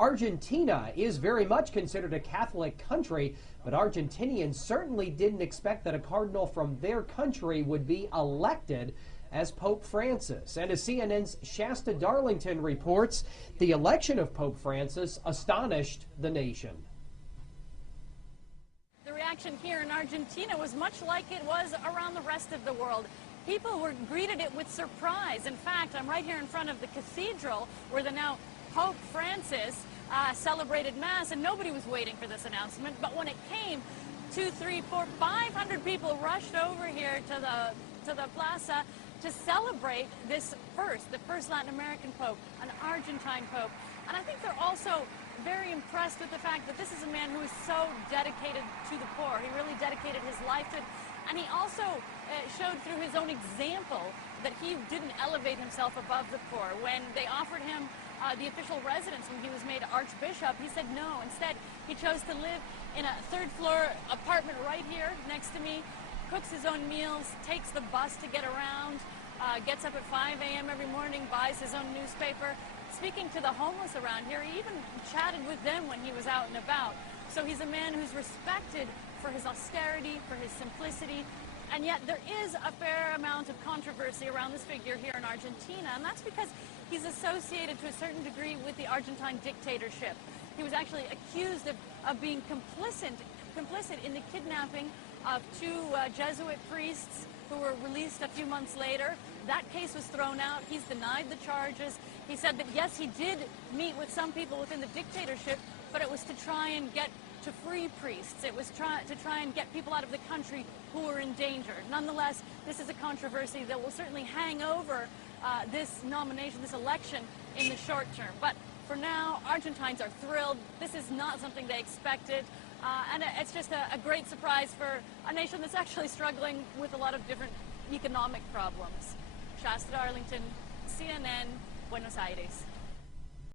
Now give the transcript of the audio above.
Argentina is very much considered a Catholic country, but Argentinians certainly didn't expect that a cardinal from their country would be elected as Pope Francis. And as CNN's Shasta Darlington reports, the election of Pope Francis astonished the nation. The reaction here in Argentina was much like it was around the rest of the world. People greeted it with surprise. In fact, I'm right here in front of the cathedral where the now Pope Francis celebrated Mass, and nobody was waiting for this announcement. But when it came, 200, 300, 400, 500 people rushed over here to the plaza to celebrate this the first Latin American Pope, an Argentine Pope. And I think they're also very impressed with the fact that this is a man who is so dedicated to the poor. He really dedicated his life to it. And he also showed through his own example that he didn't elevate himself above the poor. When they offered him the official residence when he was made archbishop, he said no. Instead, he chose to live in a third-floor apartment right here next to me, cooks his own meals, takes the bus to get around, gets up at 5 a.m. every morning, buys his own newspaper. Speaking to the homeless around here, he even chatted with them when he was out and about. So he's a man who's respected for his austerity, for his simplicity, and yet there is a fair amount of controversy around this figure here in Argentina, and that's because he's associated to a certain degree with the Argentine dictatorship. He was actually accused of being complicit in the kidnapping of two Jesuit priests who were released a few months later. That case was thrown out. He's denied the charges. He said that, yes, he did meet with some people within the dictatorship, but it was to try and get to free priests. It was to try and get people out of the country who were in danger. Nonetheless, this is a controversy that will certainly hang over this nomination, this election in the short term. But for now, Argentines are thrilled. This is not something they expected. And it's just a great surprise for a nation that's actually struggling with a lot of different economic problems. Shasta Darlington, CNN, Buenos Aires.